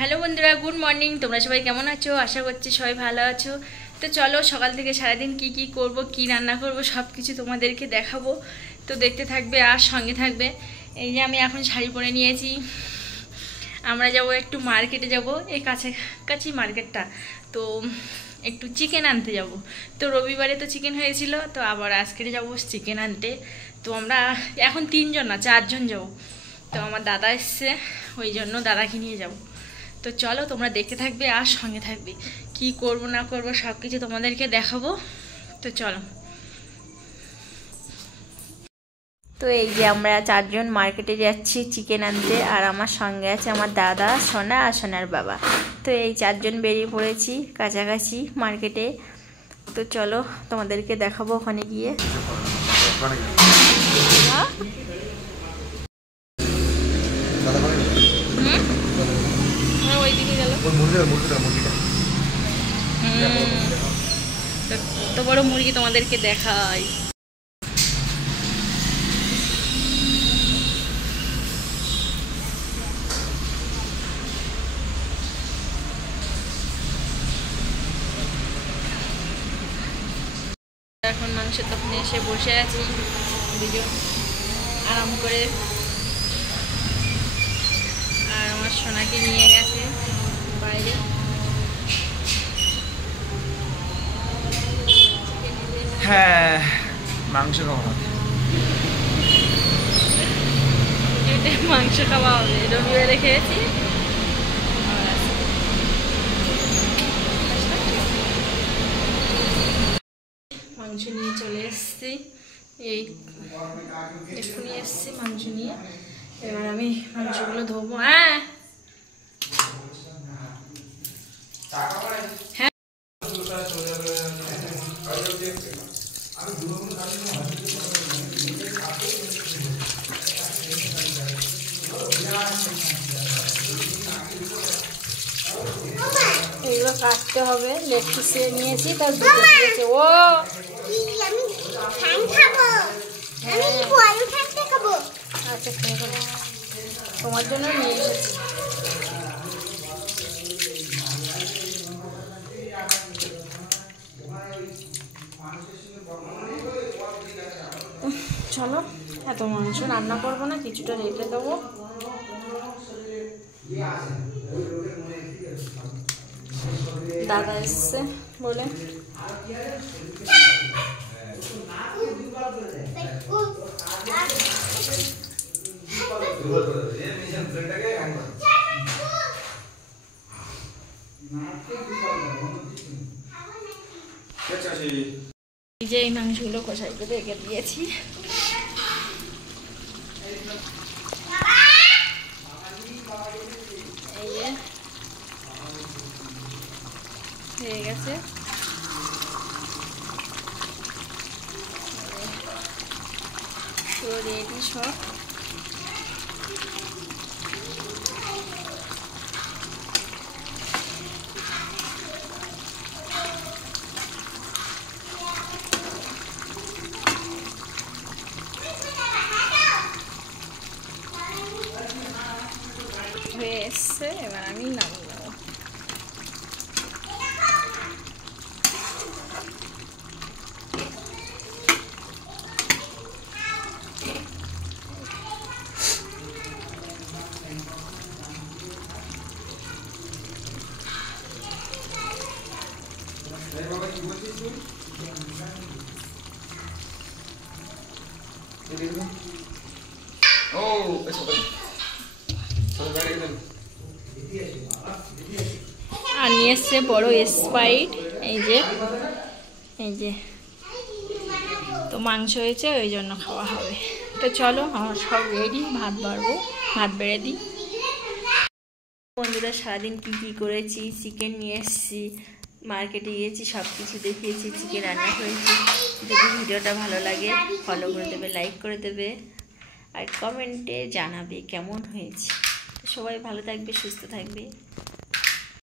Hello বন্ধুরা, good morning. তোমরা সবাই কেমন আছো? আশা করছি সবাই ভালো আছো। তো চলো, সকাল থেকে সারাদিন কি কি করব, কি রান্না করব, সব কিছু তোমাদেরকে দেখাবো। তো দেখতে থাকবে আর সঙ্গে থাকবে। এই যে আমি এখন শাড়ি পরে নিয়েছি। আমরা যাব একটু মার্কেটে, যাব এই কাছাকাছি মার্কেটটা। তো একটু চিকেন আনতে যাব। তো রবিবারে তো চিকেন হয়েছিল, তো আবার আজকে যাব চিকেন আনতে। তো আমরা এখন 3 জন না 4 জন যাব। তো আমার দাদা এসছে, ওই জন্য দাদাকে নিয়ে যাব। তো চলো, তোমরা দেখতে থাকবে আর সঙ্গে থাকবে। কি করব না করব সব কিছু তোমাদেরকে দেখাবো। তো চলো। তো এই যে আমরা 4 জন মার্কেটে যাচ্ছি চিকেন আনতে, আর আমার সঙ্গে আছে আমার দাদা, সোনা আর সোনার বাবা। তো এই 4 জন বেরিয়ে পড়েছি কাছাকাছি মার্কেটে। তো চলো, তোমাদেরকে দেখাবো ওখানে গিয়ে। ওইদিকে গেল তো বড় মুরগি তোমাদেরকে দেখাই। এখন মাংসের দোকানে এসে বসে আছি দুজন আরাম করে। আর আমার সোনাকে নিয়ে গেছে বাইরে। হ্যাঁ, মাংস খাওয়া হবে। মাংস খাওয়া হবে, রবিবারে খেয়েছি। মাংস নিয়ে চলে এসছি, এই এক্ষুনি এসছি মাংস নিয়ে। এবার আমি মাংসগুলো ধোবো। হ্যাঁ হ্যাঁ, এগুলো কাটতে হবে। লেগ পিস নিয়েছি, তার দুটো দিয়েছে। ও আচ্ছা, তোমার জন্য নিয়ে এসেছি। চলো, এত মাংস রান্না করবো না, কিছুটা রেখে দেবো। দাদা এসছে বলে এই যে এই মাংসগুলো কষাই করে রেখে দিয়েছি। এই যে হয়ে গেছে। তো রেডি সব। হয়ে এসছে, এবার আমি নামিয়ে নেব। আর নিয়ে এসছে বড় স্প্রাইট। এই যে তো মাংস হয়েছে, ওই জন্য খাওয়া হবে। তো চলো, আমার সব রেডি, ভাত বাড়বো, ভাত বেড়ে দিই। বন্ধুরা, সারাদিন কি কি করেছি, চিকেন নিয়ে এসেছি, মার্কেটে গিয়েছি, সব কিছু দেখিয়েছি, চিকেন রান্না করেছি। যদি ভিডিওটা ভালো লাগে ফলো করে দেবে, লাইক করে দেবে, আর কমেন্টে জানাবে কেমন হয়েছে। সবাই ভালো থাকবে, সুস্থ থাকবে।